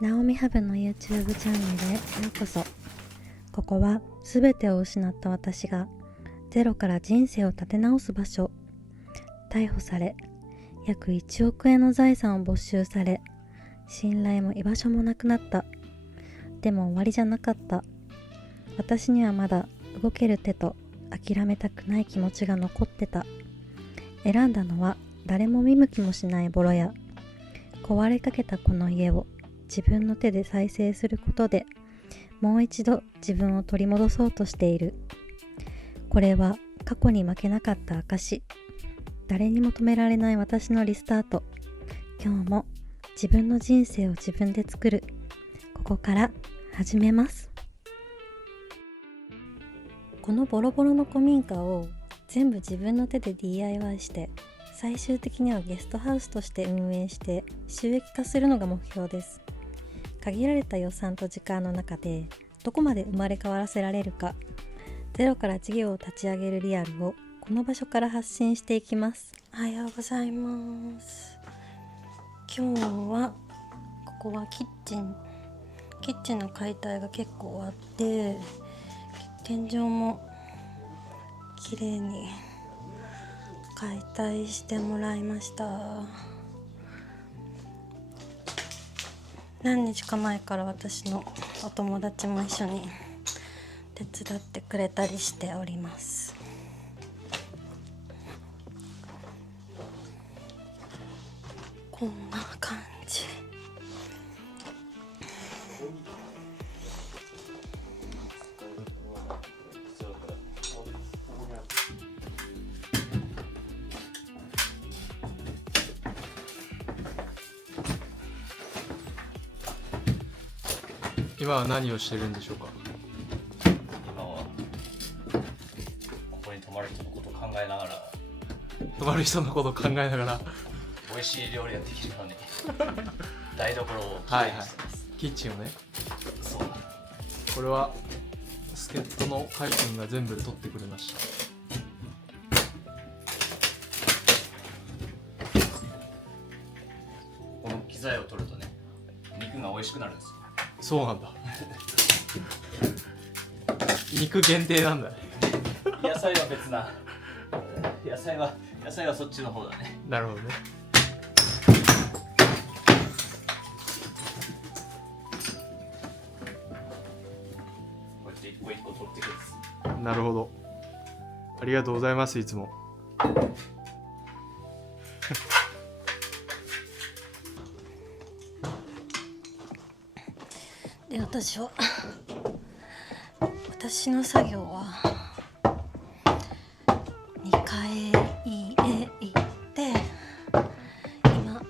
ナオミハブの YouTube チャンネルへようこそ。ここはすべてを失った私がゼロから人生を立て直す場所。逮捕され、約1億円の財産を没収され、信頼も居場所もなくなった。でも終わりじゃなかった。私にはまだ動ける手と諦めたくない気持ちが残ってた。選んだのは誰も見向きもしないボロ屋。壊れかけたこの家を自分の手で再生することでもう一度自分を取り戻そうとしている。これは過去に負けなかった証。誰にも止められない私のリスタート。今日も自分の人生を自分で作る。ここから始めます。このボロボロの古民家を全部自分の手で DIY して最終的にはゲストハウスとして運営して収益化するのが目標です。限られた予算と時間の中でどこまで生まれ変わらせられるか、ゼロから事業を立ち上げるリアルをこの場所から発信していきます。おはようございます。今日はここはキッチンの解体が結構あって、天井も綺麗に解体してもらいました。何日か前から私のお友達も一緒に手伝ってくれたりしております。こんな感じ。今は何をしてるんでしょうか。今はここに泊まる人のことを考えながら、泊まる人のことを考えながら美味しい料理ができるように台所をきはいはいれいにしてます。キッチンをね、そうこれは助っ人のカイ君が全部取ってくれました。この機材を取るとね、肉が美味しくなるんですよ。そうなんだ肉限定なんだね。野菜は別な野菜はそっちの方だね。なるほどね。こうやって一個一個取っていくんです。なるほど、ありがとうございます。いつもで、私の作業は2階へ行って今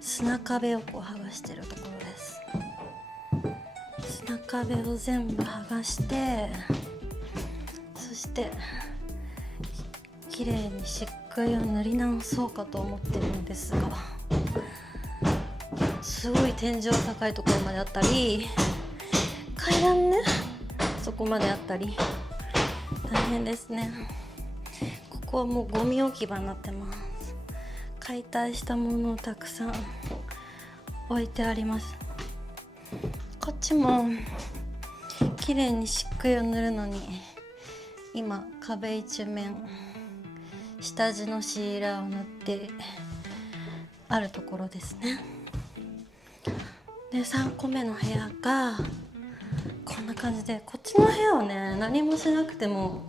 砂壁を剥がしてるところです。砂壁を全部剥がして、そしてきれいに漆喰を塗り直そうかと思ってるんですが、すごい天井高いところまであったり、階段ねそこまであったり大変ですね。ここはもうゴミ置き場になってます。解体したものをたくさん置いてあります。こっちも綺麗に漆喰を塗るのに今壁一面下地のシーラーを塗ってあるところですね。で、3個目の部屋がこんな感じで、こっちの部屋はね何もしなくても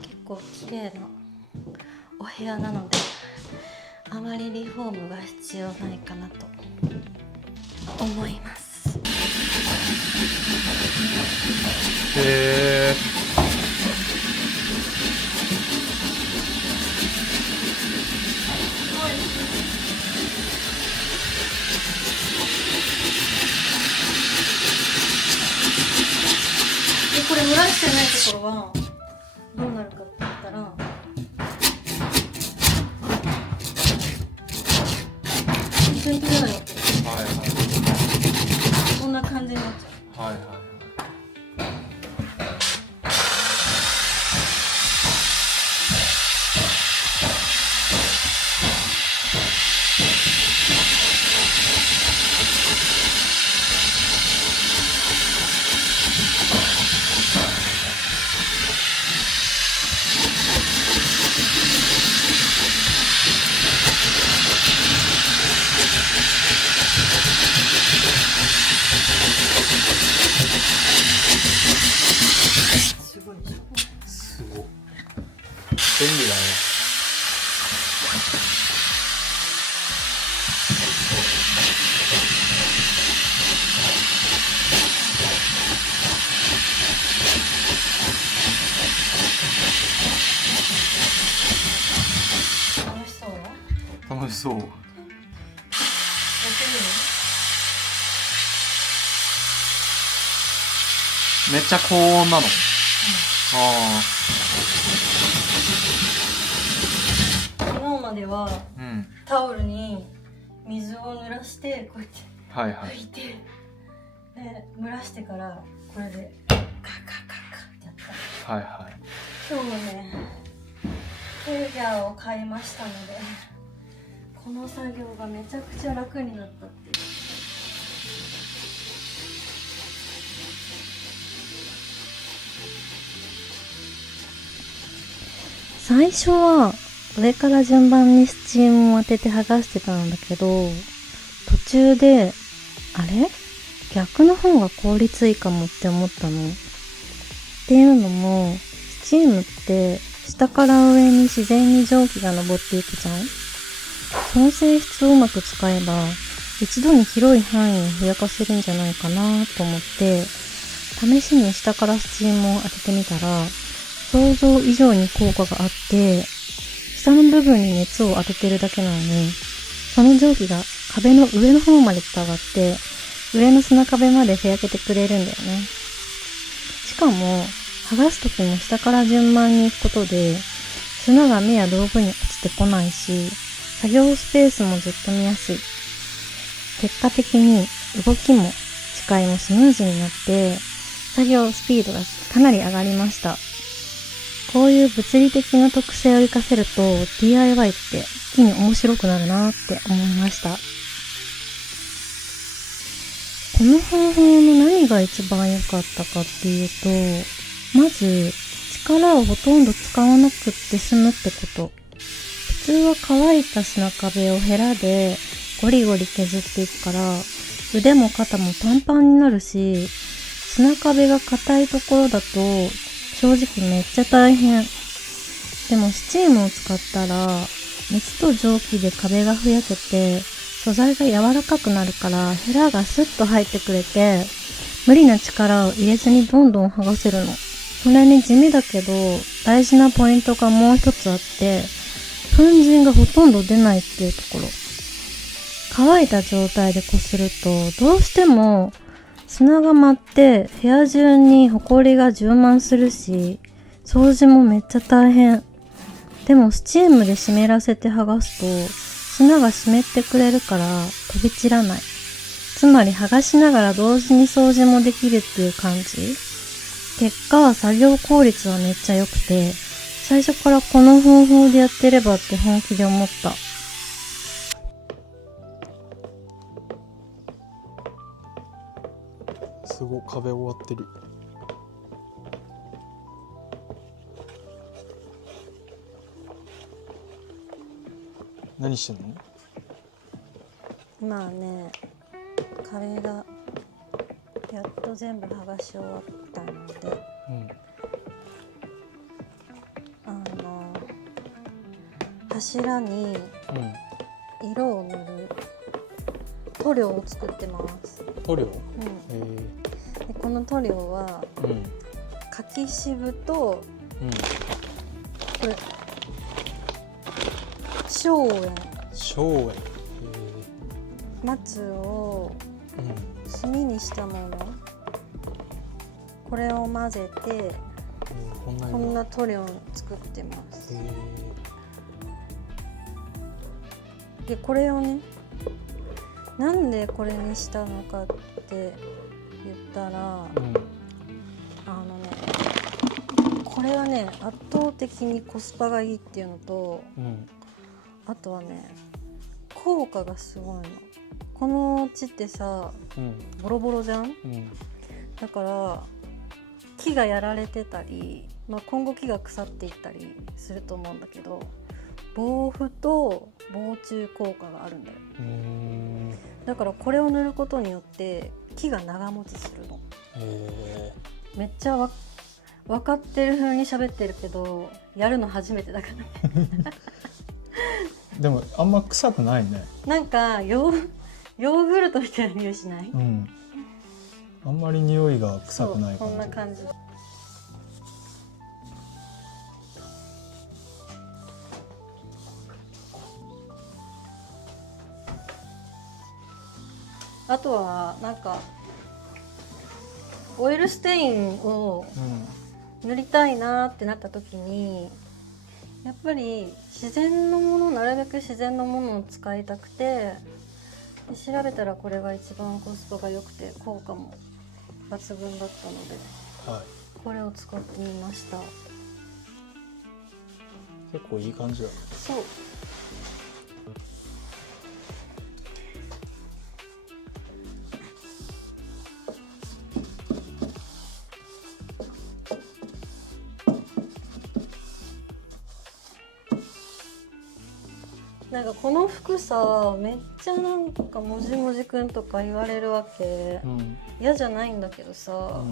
結構綺麗なお部屋なので、あまりリフォームが必要ないかなと思います。へー。で、これ蒸らしてないところはどうなるかって言ったら、本当に取れないわけ。はいはいこんな感じになっちゃう。はいはいはい。そう。めっちゃ高温なの。あ昨日まではあ。うん。タオルに水を濡らしてこうやってはいはい。拭いて、で蒸らしてからこれでカッカッカッカッってやった。はいはい。今日もねケーキャーを買いましたので、この作業がめちゃくちゃ楽になったっていう。最初は上から順番にスチームを当てて剥がしてたんだけど、途中であれ逆の方が効率いいかもって思ったの。っていうのもスチームって下から上に自然に蒸気が上っていくじゃん。その性質をうまく使えば一度に広い範囲をふやかせるんじゃないかなと思って、試しに下からスチームを当ててみたら想像以上に効果があって、下の部分に熱を当ててるだけなのにその蒸気が壁の上の方まで伝わって上の砂壁までふやけてくれるんだよね。しかも剥がすときも下から順番に行くことで砂が目や道具に落ちてこないし、作業スペースもずっと見やすい。結果的に動きも視界もスムーズになって作業スピードがかなり上がりました。こういう物理的な特性を活かせると DIY って一気に面白くなるなって思いました。この方法の何が一番良かったかっていうと、まず力をほとんど使わなくって済むってこと。普通は乾いた砂壁をヘラでゴリゴリ削っていくから腕も肩もパンパンになるし、砂壁が硬いところだと正直めっちゃ大変。でもスチームを使ったら熱と蒸気で壁がふやけて素材が柔らかくなるからヘラがスッと入ってくれて、無理な力を入れずにどんどん剥がせるの。それに地味だけど大事なポイントがもう一つあって、粉塵がほとんど出ないっていうところ。乾いた状態でこするとどうしても砂が舞って部屋中にホコリが充満するし、掃除もめっちゃ大変。でもスチームで湿らせて剥がすと砂が湿ってくれるから飛び散らない。つまり剥がしながら同時に掃除もできるっていう感じ。結果作業効率はめっちゃ良くて、最初からこの方法でやってればって本気で思った。すごい壁終わってる。何してんの？今はね、壁がやっと全部剥がし終わったので、うん。柱にうん。色を塗る塗料を作ってます。塗料？でこの塗料はうん。柿渋とうん。これ松園、松園。松をうん。炭にしたもの、これを混ぜてこんな塗料を作ってます。でこれをね、なんでこれにしたのかって言ったら、うん。これはね圧倒的にコスパがいいっていうのと、うん。あとはね効果がすごいの。この地ってさうん。ボロボロじゃん。うん。だから木がやられてたり、今後木が腐っていったりすると思うんだけど、防腐と防虫効果があるんだよ。だからこれを塗ることによって木が長持ちするの。めっちゃ分かってる風に喋ってるけどやるの初めてだからでもあんま臭くないね。なんかヨーグルトみたいな匂いしない？うん。あんまり匂いが臭くない感じ。そう、こんな感じ。あとはなんかオイルステインを塗りたいなってなった時に、やっぱり自然のもの、なるべく自然のものを使いたくて、で調べたらこれが一番コスパが良くて効果も抜群だったので、はい、これを使ってみました。結構いい感じだね。そう。なんかこの服さ、めっちゃなんかもじもじくんとか言われるわけ。嫌じゃないんだけどさ、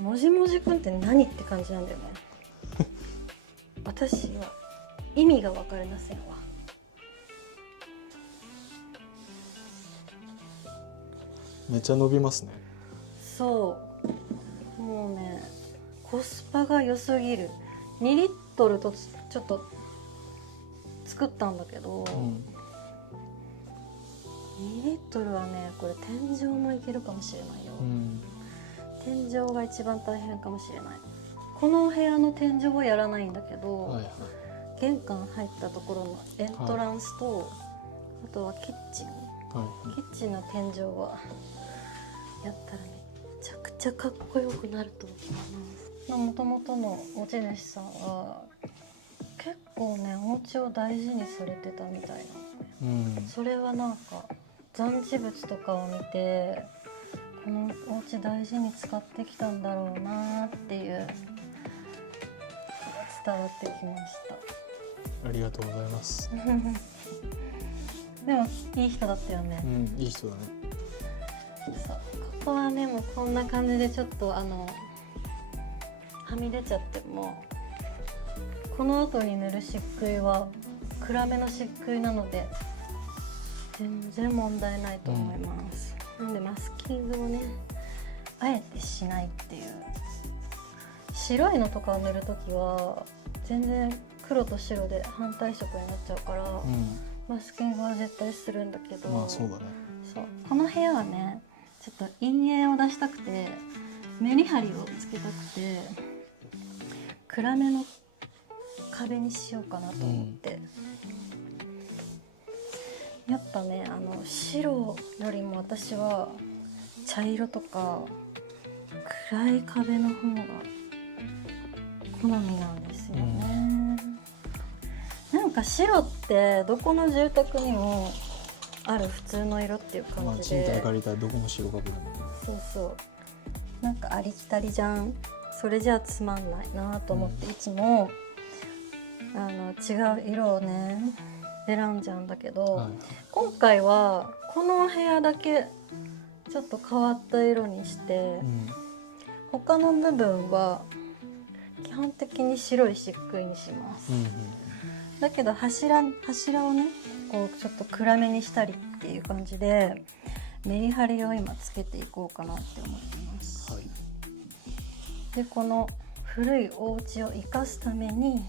もじもじくんって何って感じなんだよね。私は意味が分かりませんわ。めっちゃ伸びますね。そう、もうね、コスパが良すぎる。2リットルとちょっと作ったんだけど、2リットルはね、これ天井もいけるかもしれないよ。天井が一番大変かもしれない。このお部屋の天井はやらないんだけど、玄関入ったところのエントランスと、あとはキッチン、キッチンの天井はやったらめちゃくちゃかっこよくなると思います。もともとの持ち主さんは結構ね、お家を大事にされてたみたいなのね。それはなんか残地物とかを見て、このお家大事に使ってきたんだろうなっていう伝わってきました。ありがとうございます。でもいい人だったよね。いい人だね。そう、ここはね、もうこんな感じでちょっとはみ出ちゃっても、この後に塗る漆喰は暗めの漆喰なので全然問題ないと思います。なんでマスキングをね、あえてしないっていう。白いのとかを塗るときは全然黒と白で反対色になっちゃうから、マスキングは絶対するんだけど、まあそうだね。そう、この部屋はね、ちょっと陰影を出したくて、メリハリをつけたくて暗めの壁にしようかなと思って、やっぱね、白よりも私は茶色とか暗い壁の方が好みなんですよね。なんか白ってどこの住宅にもある普通の色っていう感じで、賃貸借りたらどこも白壁だもんね。そうそう、なんかありきたりじゃん。それじゃあつまんないなと思って、いつも違う色をね選んじゃうんだけど、今回はこの部屋だけちょっと変わった色にして、他の部分は基本的に白い漆喰にします。だけど柱をね、こうちょっと暗めにしたりっていう感じでメリハリを今つけていこうかなって思ってます。で、この古いお家を生かすために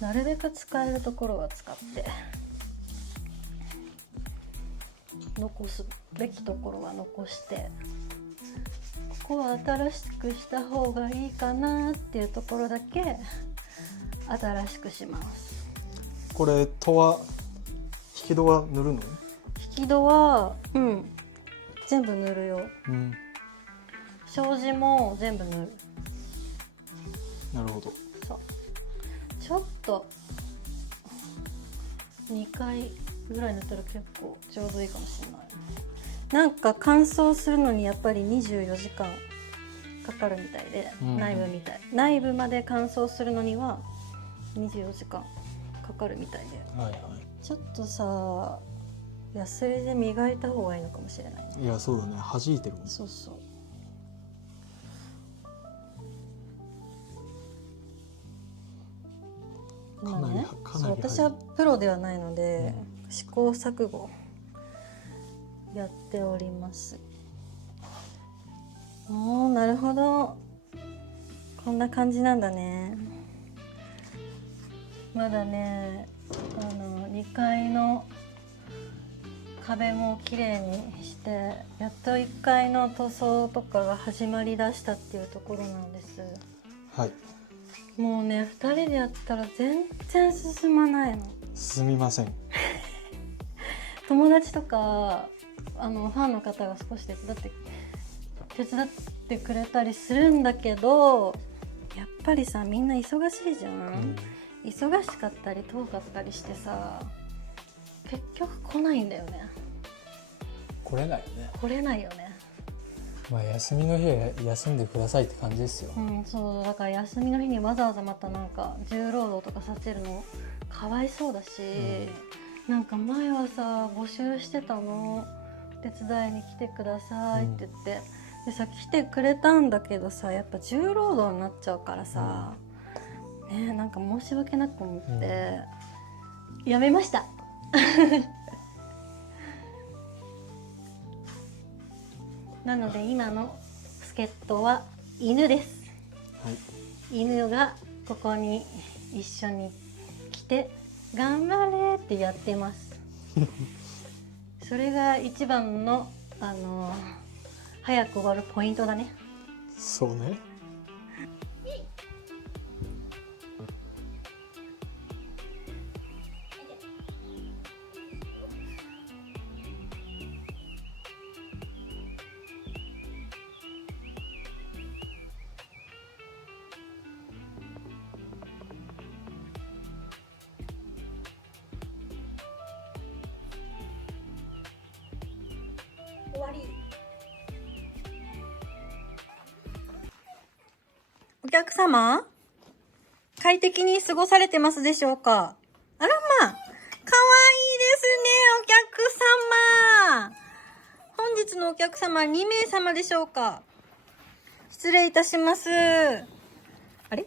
なるべく使えるところは使って、残すべきところは残して、ここは新しくした方がいいかなっていうところだけ新しくします。これ戸は引き戸は塗るの？引き戸は全部塗るよ。障子も全部塗る。なるほど。そう、ちょっと2回ぐらい塗ったら結構ちょうどいいかもしれない。なんか乾燥するのにやっぱり24時間かかるみたいで、内部まで乾燥するのには24時間かかるみたいで、ちょっとさ、ヤスリで磨いた方がいいのかもしれないね。いや、そうだね、弾いてるもん。そうそう。私はプロではないので、試行錯誤やっております。なるほど、こんな感じなんだね。まだね、2階の壁も綺麗にして、やっと1階の塗装とかが始まりだしたっていうところなんです。はい、もうね、2人でやったら全然進まないの。進みません。友達とかファンの方が少し手伝ってくれたりするんだけど、やっぱりさ、みんな忙しいじゃん、忙しかったり遠かったりしてさ、結局来ないんだよね。来れないよね。来れないよね。まあ休みの日は休んでくださいって感じですよ。そうだから休みの日にわざわざまたなんか重労働とかさせるのかわいそうだし、なんか前はさ募集してたの、手伝いに来てくださいって言って、でさ来てくれたんだけどさ、やっぱ重労働になっちゃうからさ、ね、なんか申し訳なく思って、やめましたなので今の助っ人は犬です、犬がここに一緒に来て頑張れってやってますそれが一番の早く終わるポイントだね。そうね。終わり。お客様、快適に過ごされてますでしょうか？あらまあ、かわいいですね、お客様。本日のお客様2名様でしょうか？失礼いたします。あれ？